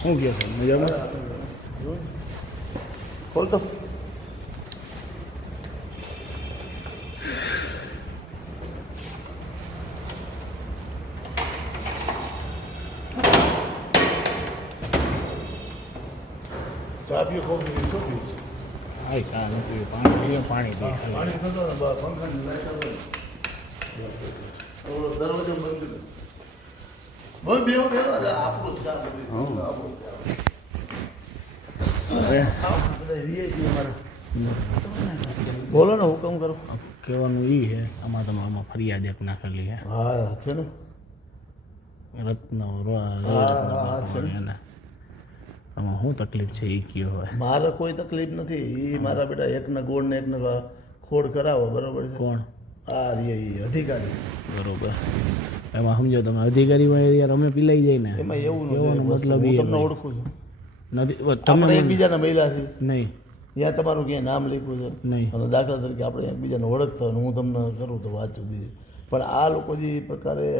શું કહો સાહેબ મજામાં? ખોલ તો ચા પીઓ કોફી પીઓ શું પીવું? હા ચા નથી પાણી પીએ પાણી પીએ પાણી થતો ને પંખાની લાઈટ આવે દરવાજો બંધ બંધ બેવો બેવો એટલે આપણું જ કામ આપણું બોલો ને હુકમ કરો. કહેવાનું એ છે આમાં તમે આમાં ફરિયાદ એક નાખેલી છે હા છે ને રત્ન છે ને. એને આમાં શું તકલીફ છે એ કયો હોય? મારે કોઈ તકલીફ નથી. એ મારા બેટા એકને ગોળ ને એકને ખોડ કરાવો બરોબર છે. કોણ? આ રે એ અધિકારી. બરોબર. એમાં સમજો તમે અધિકારી હોય યાર અમે પીલાઈ જાય ને એમાં એવું કહેવાનો મતલબ હું એ તમને ઓળખું છું. નથી તમે તમે એકબીજાના મહિલા છે નહીં ત્યાં તમારું ક્યાંય નામ લખ્યું છે નહીં અને દાખલા તરીકે આપણે એકબીજાને ઓળખતા હોય ને હું તમને કરું તો વાત જુદી છે. પણ આ લોકો જે પ્રકારે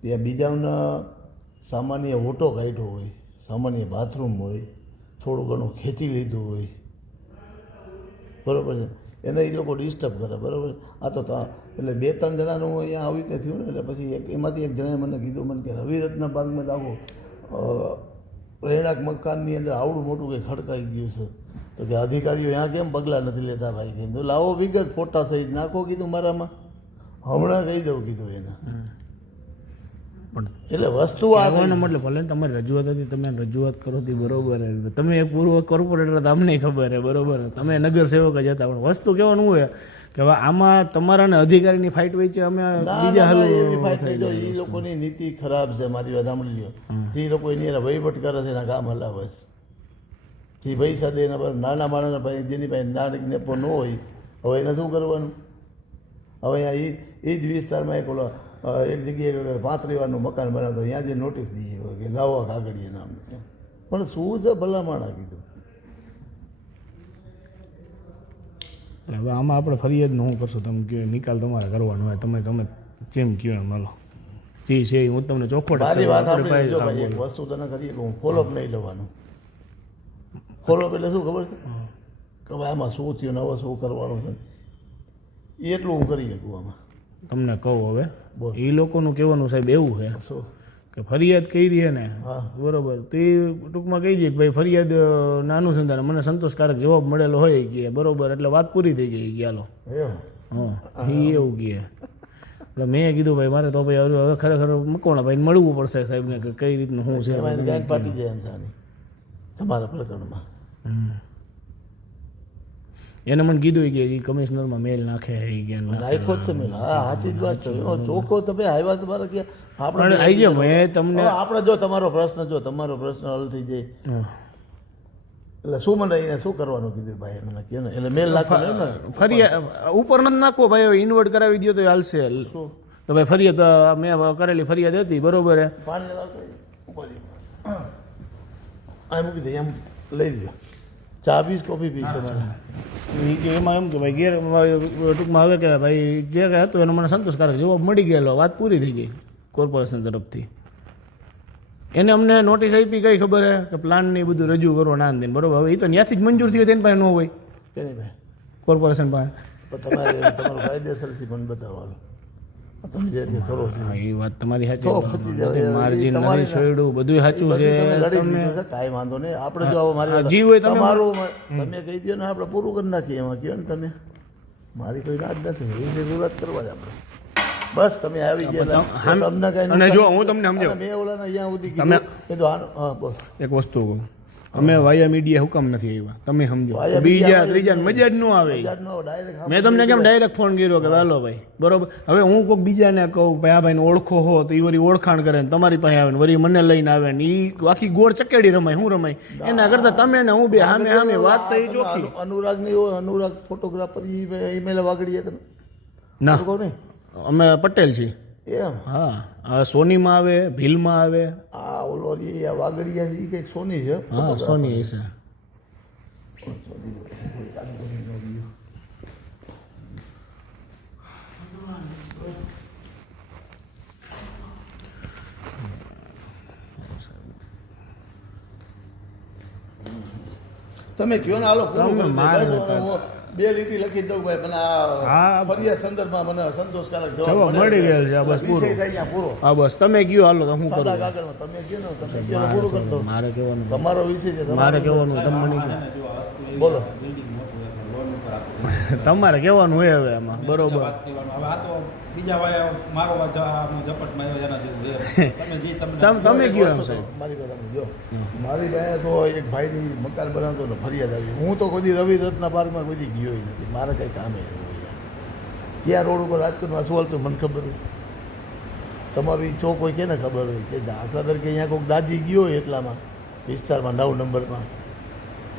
ત્યાં બીજાના સામાન્ય ઓટો કાઢ્યો હોય, સામાન્ય બાથરૂમ હોય, થોડું ઘણું ખેંચી લીધું હોય બરાબર છે, એને એ લોકો ડિસ્ટર્બ કરે બરાબર. આ તો એટલે 2-3 જણાનું અહીંયા આવી રીતે થયું ને એટલે પછી એમાંથી એક જણાએ મને કીધું મને કે રવિરત્ન બાગમાં જ આવું રહેણાંક મકાનની અંદર આવડું મોટું કંઈ ખડકાઈ ગયું છે તો કે અધિકારીઓ અહીંયા કેમ પગલાં નથી લેતા ભાઈ? કીધું તો લાવો વિગત ફોટા સહિત નાખો કીધું મારામાં હમણાં કહી દઉં કીધું એને. પણ એટલે વસ્તુ આવવાનો મતલબ ભલે તમારી રજૂઆત હતી તમે રજૂઆત કરો હતી બરોબર તમે એક પૂર્વ કોર્પોરેટર અમને ખબર હે બરોબર તમે નગર સેવક જ હતા પણ વસ્તુ કહેવાનું હોય કે હવે આમાં તમારા ને અધિકારીની ફાઇટ હોય છે અમે બીજા હાલ એવી ફાઇટ નહીં. જો એ લોકોની નીતિ ખરાબ છે. મારી વાત સાંભળી લ્યો. જે લોકો એની વહીવટ કરે છે એના કામ હલાવે છે જે ભાઈ સાથે એના પર નાના માણસના ભાઈ જેની પાસે નાની નેપો ન હોય હવે એને શું કરવાનું? હવે અહીંયા એ જ વિસ્તારમાં એક ઓલો એક જગ્યાએ 35 વારનું મકાન બનાવતો ત્યાં જે નોટિસ દીધી હોય કે લાવો કાગળીએ નામ એમ. પણ શું છે ભલામણા કીધું? હવે આમાં આપણે ફરિયાદનું શું કરશું? તમે કહો નિકાલ તમારે કરવાનો હોય તમે જેમ કહો એમ હાલો જી છે હું તમને ચોખ્ખો મારી વાત આપણે જો ભાઈ એક વસ્તુ તને કરીએ કે હું ફોલોઅપ નહીં લેવાનું. ફોલોઅપ એટલે શું ખબર છે કે ભાઈ આમાં શું થયું ને હવે શું કરવાનું છે એટલું હું કરી શકું આમાં. તમને કહું હવે બોલ. એ લોકોનું કહેવાનું સાહેબ એવું છે શું કે ફરિયાદ કરી છે ને હા બરોબર તો એ ટૂંકમાં કહી દે કે ભાઈ ફરિયાદ ના અનુસંધાને મને સંતોષકારક જવાબ મળેલો હોય કે બરોબર એટલે વાત પૂરી થઈ ગઈ કે હાલો એમ હા એ એવું કહે. એટલે મેં કીધું ભાઈ મારે તો ભાઈ હવે ખરેખર મકવાણા ભાઈને મળવું પડશે સાહેબને કે કઈ રીતનું શું છે એમાં ગાંઠ પાટી જાય એમ જાણી તમારા પ્રકરણમાં. એને મને કીધું કે એ કમિશનરમાં મેલ નાખે એ કે નાખ્યો જ છે મેં. હા સાચી જ વાત છે. ચોખ્ખો તમે આવ્યા તમારે કે આપણે આવી જાઓ મેં તમને આપણે જો તમારો પ્રશ્ન હલ થઈ જાય એટલે શું મને એને શું કરવાનું કીધું ભાઈ મને કે ને એટલે મેલ નાખવાનું ને ફરિયાદ ઉપર નથી નાખવો ભાઈ ઇન્વર્ટ કરાવી દો તો હાલશે. શું તો ભાઈ ફરિયાદ મેં કરેલી ફરિયાદ હતી બરોબર હે પાણી આ મૂકી દે એમ લઈ લ્યો. ચા પીસ કોફી પીસ મારે એમાં એમ કે ભાઈ ગેર ટૂંકમાં હવે કે ભાઈ જે કંઈ હતું એનો મને સંતોષકારક જવાબ મળી ગયેલો વાત પૂરી થઈ ગઈ કોર્પોરેશન તરફથી. એને અમને નોટિસ આપી કઈ ખબર હે કે પ્લાનની બધું રજૂ કરો ના દઈને બરોબર. હવે એ તો ત્યાંથી જ મંજૂર થયું તેની પાસે ન હોય કે નહીં ભાઈ કોર્પોરેશન પાસે. તમારે તમારું કાયદેસરથી પણ બતાવવાનું તમે જે રીતે કરો છો હા એ વાત તમારી તો પછી સાચી માર્જિન નથી છોડ્યું બધું સાચું છે. લડી લીધું છે કાંઈ વાંધો નહીં. આપણે જો આવો મારી જી હોય તમે તમારું તમે કહી દો ને આપણે પૂરું કરી નાખીએ એમાં કહો ને તમે મારી કોઈ રાત નથી એ જરૂરત કરવા જ આપણે બસ તમે આવી ગયા અમને કાંઈ અને જો હું તમને સમજાવું મેં ઓલાને અહીંયા સુધી કીધું હા બસ એક વસ્તુ કહું અમે વાયા મીડિયા હુકમ નથી આવ્યા તમે સમજો બીજા ત્રીજા મજા જ ન આવે. મેં તમને કેમ ડાયરેક્ટ ફોન કર્યો કે હાલો ભાઈ બરોબર. હવે હું કોઈક બીજાને કહું ભાઈ આ ભાઈને ઓળખો હો તો એ વળી ઓળખાણ કરે ને તમારી પાસે આવે ને વળી મને લઈને આવે ને એ આખી ગોળ ચકેડી રમાય હું રમાય એના કરતાં તમે ને હું બે સામે વાત થઈ ચોખ્ખી. અનુરાગની હોય અનુરાગ ફોટોગ્રાફર ઈમેલ વાગડીએ તમે ના કહો નહીં અમે પટેલ છીએ. એમ હા સોનીમાં આવે ભીલમાં આવે આ ઓલો આ વાગડિયા છે કંઈક સોની છે. હા સોની છે. તમે કયો ને હાલો પૂરું તમે કરી દે મારે બસ હવે હું 2 લીટી લખી દઉં ભાઈ મને આ હા. ફરિયાદ સંદર્ભમાં મને સંતોષકારક જવાબ જવાબ મળી ગયેલ છે, બસ પૂરો. વિષય થાય ત્યાં પૂરો હા બસ તમે કયો હાલો તો હું કરું સાદા કાગળમાં તમે કયો ને તમે કયો એટલે પૂરું કરી દો મારે કહેવાનું તમારો વિષય છે મારે તમારો કહેવાનું તમે મને કહો. જો આ વસ્તુ એવી બોલો. બિલ્ડિંગ મોટું એટલે લોન ઉપર આપવું તમારે કહેવાનું હોય હવે એમાં બરોબર વાત કહેવાનું. હવે આ તો બીજા વાળા મારો ઝપટ માર્યો એના જેવું છે. તમે જે તમે કયો એમ સાહેબ મારી વાત સાંભળો. જો મારી પાસે તો એક ભાઈની મકાન બનાવતો ને ફરિયાદ આવી હું તો કોઈ રવિ રત્ના પાર્કમાં કોઈ દી ગયો નથી મારે કંઈ કામે નહીં હોય યાર. ક્યાં રોડ ઉપર રાજકોટમાં શું હાલતું મને ખબર હોય તમારું એ ચોક હોય કે ને ખબર હોય કે દાખલા તરીકે અહીંયા કોઈક દાદી ગયો હોય એટલામાં વિસ્તારમાં 9 નંબરમાં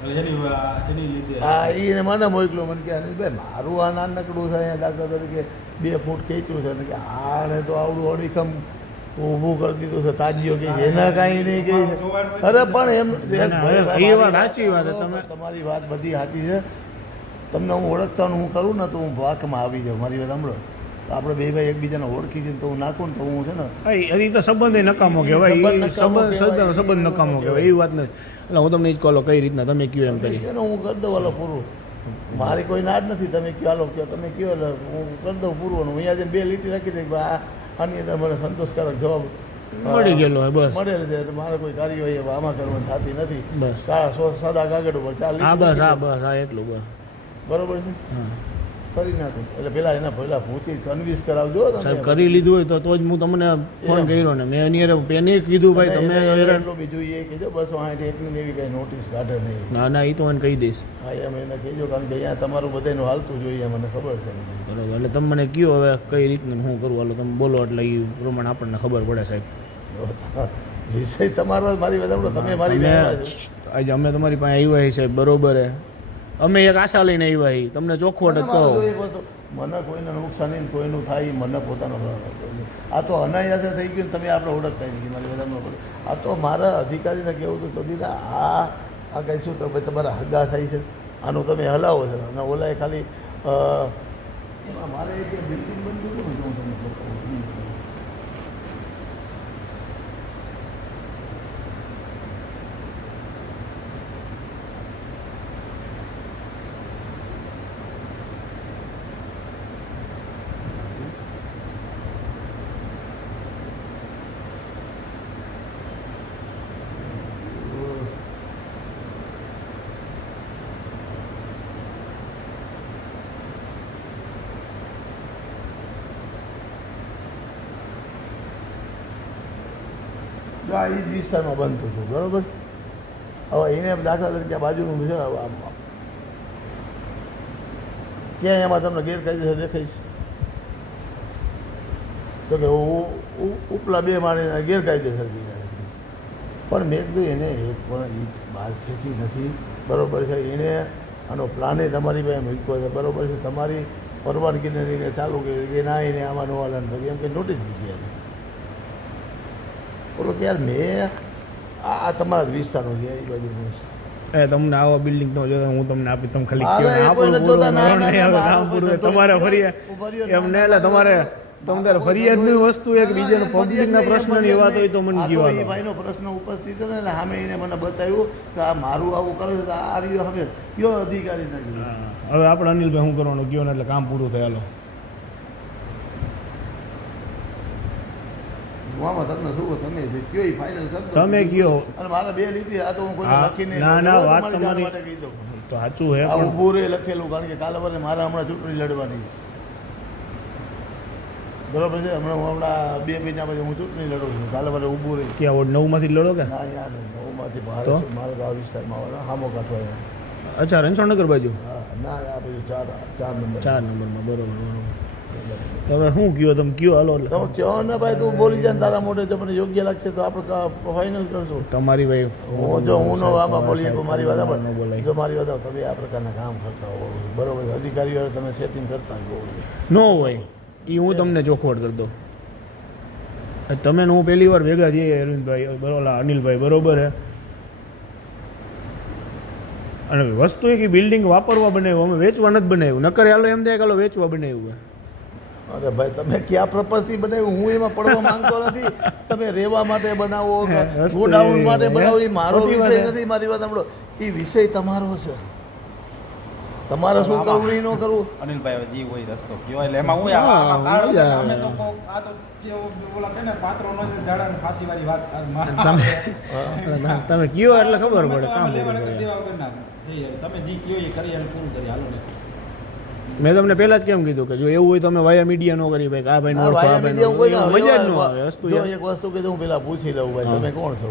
એની લીધે હા એને મને મોકલો મને કે અનિલભાઈ મારું આ નાનકડું છે અહીંયા દાખલા તરીકે 2 ફૂટ ખેંચ્યું છે ને કે આને તો આવડું અડીખમ ઊભું કરી દીધું છે તાજીઓ કે એના કાંઈ નહીં કહે છે અરે પણ એમ એક ભાઈ એ વાત સાચી વાત છે. તમારી વાત બધી સાચી છે તમને હું ઓળખતાનું હું કરું ને તો હું વાકમાં આવી જાઉં મારી વાત સાંભળો આપણે બે ભાઈ એકબીજાને ઓળખી છે તો હું નાખું ને તો હું છે ને એ તો સંબંધ એ નકામો કહેવાય સંબંધ એ નકામો કહેવાય. સંબંધ નકામો કહેવાય એવી વાત નથી. એટલે હું તમને એ જ કહો કઈ રીતના તમે કયો એમ કરી એને હું કરી દઉં હાલો પૂરું મારી કોઈ નાડ નથી તમે કયો હાલો કયો તમે કયો એટલે હું કરી દઉં પૂરું અને હું અહીંયા જઈને 2 લીટી રાખી દઈ કે આની અંદર મને સંતોષકારક જવાબ મળી ગયેલો હોય બસ મળેલ છે એટલે મારે કોઈ કાર્યવાહી હવે આમાં કરવાની થતી નથી બસ સાદા કાગળ ઉપર 4 હા બસ હા લીટી બસ હા એટલું બસ બરોબર છે હા કરી નાખું એટલે પેલા એના પહેલા પૂછી કન્વિન્સ કરાવજો તમે. સાહેબ કરી લીધું હોય તો જ હું તમને ફોન કર્યો ને મેં એની હારે એને કીધું ભાઈ તમે હેરાન એટલું બીજું એ કહેજો 261 એકની એવી કઈ નોટિસ કાઢે નહીં ના ના એ તો મને કહી દઈશ હા એમ એને કહેજો કારણ કે અહીંયા તમારું બધાનું હાલતું જોઈએ મને ખબર છે બરોબર એટલે તમે મને કયો હવે કઈ રીતનું હું કરું હાલો તમે બોલો એટલે એ પ્રમાણે આપણને ખબર પડે સાહેબ વિષય તમારો મારી વાત સાંભળો, તમે મારી અમે વાત સાંભળો. આજે અમે તમારી પાસે આવ્યા છીએ સાહેબ બરોબર હે અમે એક આશા લઈને આવ્યા છીએ તમને ચોખવટ જ કહો મારે તો એક વસ્તુ, મને કોઈને નુકસાની ને કોઈનું થાય મને પોતાનો પ્રશ્ન છે. આ તો અનાયાસે થઈ ગયું ને તમે આપણે ઓળખતા નથી મારી વાત સાંભળો. આ તો મારા અધિકારીને કહેવું હતું તો દીના આ કંઈ શું તો ભાઈ તમારા હગા થાય છે આનું તમે હલાવો છો અને ઓલાએ ખાલી એમાં મારે એક બિલ્ડિંગ બનતું હતું ને હું તમને બતાવું. જો આ એ જ વિસ્તારમાં બનતું હતું બરાબર. હવે એને દાખલા તરીકે આ બાજુનું છે ક્યાં એમાં તમને ગેરકાયદેસર દેખાઈશ તો કે ઉપલા 2 માળીના ગેરકાયદેસર કર્યા પણ મેં કીધું એને એક પણ ઈટ બહાર ખેંચી નથી બરાબર છે. એને આનો પ્લાને તમારી પાસે મૂક્યો છે બરાબર છે. તમારી પરવાનગીને લઈને ચાલુ કર્યું કે ના એને આમાં નો હાલન પછી એમ કે નોટિસ દીધી એને બોલો કે યાર મેં આ તમારા જ વિસ્તારનો છે એ બાજુનું છે. એ તમને આવા બિલ્ડિંગ તો જોતા હું તમને આપી તમે ખાલી હવે કયો એ કોઈને આપણું પૂરું જોતા ના, નહીં ના, આવે ના, કામ પૂરું તો તમારે ઉભા રહ્યો, એમ ને એટલે તમારે તમારે ફરિયાદની વસ્તુ એક બીજાનો પબ્લિકના પ્રશ્નની વાત હોય તો મને આ કયો તો હાલો. એ ભાઈનો પ્રશ્ન ઉપસ્થિત હતો ને એટલે સામે એને મને બતાવ્યું કે આ મારું આવું કરે છે તો આ રહ્યો હવે કયો અધિકારી ના કીધું હા, હવે આપણે અનિલભાઈ શું કરવાનું કયો ને એટલે કામ પૂરું થાય હાલો. આમાં તમને શું તમે જે કયો એ ફાઇનલ કરતો તમે કયો. અને મારા 2 લીટી આ તો હું કોઈને હા, લખીને ના, ના, તમારી વાત જાણ તમારી- માટે કહી દઉં તો સાચું હે આ પણ ઊભું રે લખેલું કારણ કે કાલે વરે મારે હમણાં ચૂંટણી લડવાની છે. બરોબર છે હમણાં 2 મહિના પછી હું ચૂંટણી લડું છું કાલે વરે ઊભું રહી ક્યાં વોર્ડ 9 માંથી લડો કે ના યાર નવમાંથી બહાર તો? છે, મારા ગામ વિસ્તારમાં વાળા હામો કાંઠો અહીંયા. અચ્છા રણછોડનગર બાજુ હા ના આ બધું 4 નંબર 4 નંબરમાં બરોબર તમે શું કયો તમે કયો હાલો એટલે તમે કહો ને ભાઈ તું બોલી જાય ને તારા મોઢે જો મને યોગ્ય લાગશે તો આપણે ફાઇનલ કરશું તમારી ભાઈ હું જો હું નો આમાં બોલી શકું મારી વાત ન સાંભળ. બોલાય જો મારી વાત સાંભળ, તમે આ પ્રકારના કામ કરતા હો બરોબર છે. અધિકારીઓ તમે સેટિંગ કરતા જ હોવો જોઈએ. ન હોય એ હું તમને ચોખવટ કરી દઉં. તમે ને હું પહેલી વાર ભેગા થઈએ અરવિંદભાઈ બરોબર અનિલભાઈ બરોબર હે અને વસ્તુ એ કે બિલ્ડિંગ વાપરવા બનાવ્યું અમે વેચવા નથી બનાવ્યું નકર હાલો એમ થાય કે હાલો વેચવા બનાવ્યું હે અરે ભાઈ તમે ક્યાં પ્રપત્તિ બનાવી હું એમાં પડવા માંગતો નથી. તમે રહેવા માટે બનાવો ગોડાઉન માટે બનાવો એ મારો વિષય નથી. મારી વાત સાંભળો, એ વિષય તમારો છે. તમારે શું કરવું એ ન કરવું. અનિલભાઈ હવે જી હોય રસ્તો કયો એટલે એમાં હું અમે તો આ તો ઓલા કે ને પાત્રોનો ઝાડા ફાંસી વાળી વાત તમે કયો એટલે ખબર પડે કામ તમે જી કયો એ કરી અને પૂરું કરી હાલો ને. મેં તમને પહેલા જ કેમ કીધું કે જો એવું હોય તો અમે વાયા મીડિયા નો કરી ભાઈ આ ભાઈ નો ભાઈ બીજા કોઈ ના મજા જ ન આવે વસ્તુ જો એક વસ્તુ કીધું હું પેલા પૂછી લઉં ભાઈ તમે કોણ છો.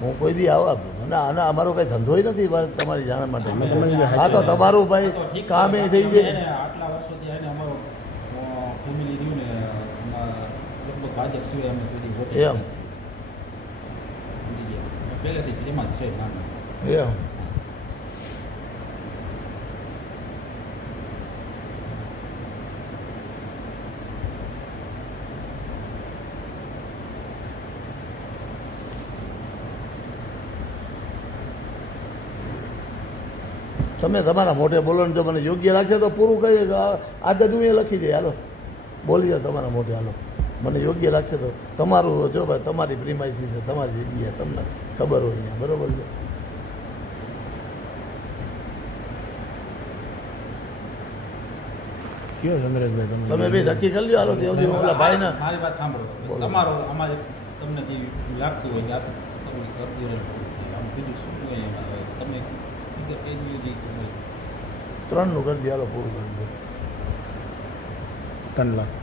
હું કોઈ દી આવા ના અમારો કઈ ધંધોય નથી તમારી જાણ માટે. હા તો તમારું ભાઈ કામે થઈ જાય. આટલા વર્ષોથી આને અમારો ફેમિલી રહ્યું ને લગભગ ભાજપ સિવાય અમે કોઈ દી એમ પહેલેથી એમાં જ છે નામ. એમ તમે તમારા મોઢે બોલો ને જો મને યોગ્ય લાગશે તો પૂરું કરીએ. આજે હું એ લખી દે હાલો બોલી જાઓ તમારા મોઢે હાલો. મને યોગ્ય લાગશે તો તમારું જો ભાઈ તમારી પ્રિમાઇસી છે તમારી જગ્યાએ તમને ખબર હોય અહીંયા બરોબર છે. કયો ચંદ્રેશભાઈ તમે બી નક્કી કરી લ્યો હાલો દેવજી ઓલા ભાઈના. મારી વાત સાંભળો તમારો અમારે તમને જે લાગતું હોય કે આ તમે કરતી રહે આમ બીજું શું હોય એમાં તમે 3 નું કરી દે હાલો પૂરું કરી દે. 3 લાખ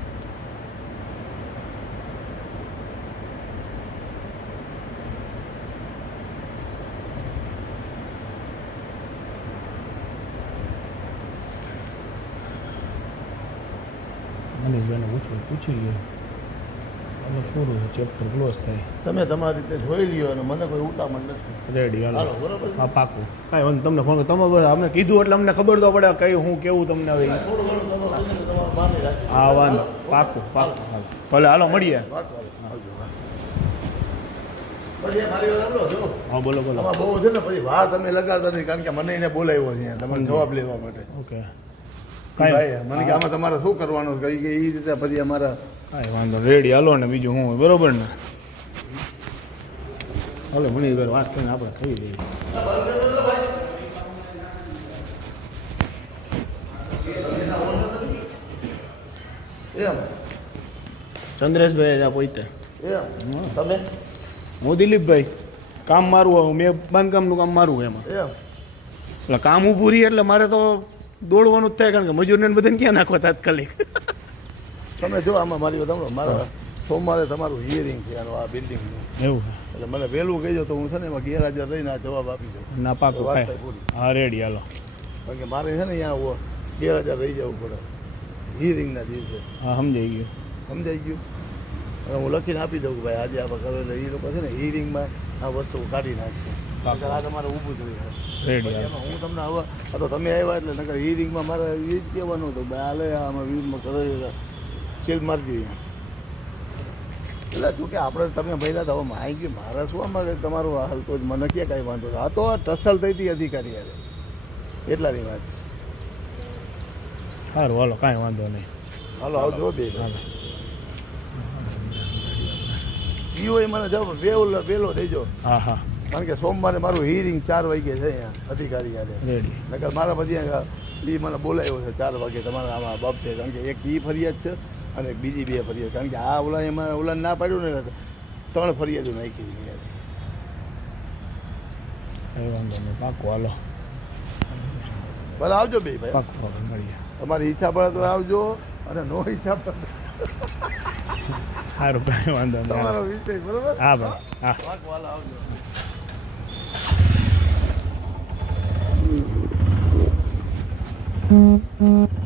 મનીષભાઈને પૂછી લઈએ એટલે પૂરું ચેપ્ટર ક્લોઝ થાય. તમે તમારી રીતે જોઈ લ્યો અને મને કોઈ ઉતામળ નથી. રેડી હાલો હાલો બરોબર છે? હા પાકું કાંઈ વાંધો તમને ફોન તમે અમને કીધું એટલે અમને ખબર તો પડે કઈ હું કેવું તમને હવે. થોડું ઘણું તમારું માની રાખજો. હા વાંધો પાકું પાકું હાલો ભલે હાલો મળીએ. પછી મારી વાત સાંભળો જો હા બોલો બોલો. આમાં બહુ છે ને પછી વાર તમે લગાડતા નહીં કારણ કે મને એને બોલાવ્યો છે તમારે જવાબ લેવા માટે. ઓકે ભાઈ મને કે આમાં તમારે શું કરવાનું કઈ કે એ રીતે પછી અમારા કાંઈ વાંધો રેડી હાલો ને બીજું હું બરોબર ને હાલો મનીષભાઈ વાત કરીને આપણે થઈ દઈએ. એમ ચંદ્રેશભાઈ આ પોતે એમ તમે હું દિલીપભાઈ કામ મારું મેં બાંધકામનું કામ મારું એમાં એમ એટલે કામ ઊભું રહી એટલે મારે તો દોડવાનું જ થાય કારણ કે મજૂરને બધાને ક્યાં નાખવા તાત્કાલિક. તમે જો આમાં મારી વાત સાંભળો મારા સોમવારે તમારું હિયરિંગ છે આનું આ બિલ્ડિંગનું એવું એટલે મને વહેલું કહેજો તો હું છે ને એમાં ગેરહાજર રહીને આ જવાબ આપી દઉં. ના પાકું વાત કાંઈ થાય પૂરી. હા રેડી હાલો કારણ કે મારે છે ને અહીંયા ગેરહાજર રહી જવું પડે હિયરિંગના દિવસે. હા સમજાઈ ગયું. સમજાઈ ગયું અને હું લખીને આપી દઉં કે ભાઈ આજે આપણે કરો એટલે એ લોકો છે ને હિયરિંગમાં આ વસ્તુ કાઢી નાખશે. પાકું. આ તમારે ઊભું જ રહ્યું. રેડી હાલો એમાં હું તમને હવે આ તો તમે આવ્યા એટલે નકર હિયરિંગમાં મારે એ જ કહેવાનું હતું ભાઈ હાલે આમાં વીરમાં કરો ખેલ મારજો અહીંયા. એટલે તું કે આપણે તમે ભર્યા તો હવે માઈ ગયું મારે શું આમાં તમારું હાલ તો જ મને ક્યાં કાંઈ વાંધો આ તો ટસલ થઈ હતી અધિકારી યારે એટલાની વાત છે. સારું હાલો કાંઈ વાંધો નહીં. હાલો આવજો બે હાલો જીઓ એ મને જવાબ વહેલો દેજો હા હા કારણ કે સોમવારે મારું હિયરિંગ 4 વાગે છે અહીંયા અધિકારી યારે રેડી નકર મારા પછી એ મને બોલાવ્યો છે 4 વાગે તમારા આમાં બાબતે કારણ કે એક એ ફરિયાદ છે અને એક બીજી 2 ફરિયાદ કારણ કે આ ઓલા એમાં ઓલા ના પાડ્યું ને 3 ફરિયાદો નાખી દીધી. કંઈ વાંધો નહીં પાકું હાલો ભલે આવજો બે ભાઈ પાકું પાકું મળીએ. તમારી ઈચ્છા પડે તો આવજો અને નો ઈચ્છા પડે સારું કાંઈ વાંધો નહીં તમારો હાલો. વિષય બરોબર. હા ભાઈ હા પાકું, હાલો આવજો. Mm-hmm.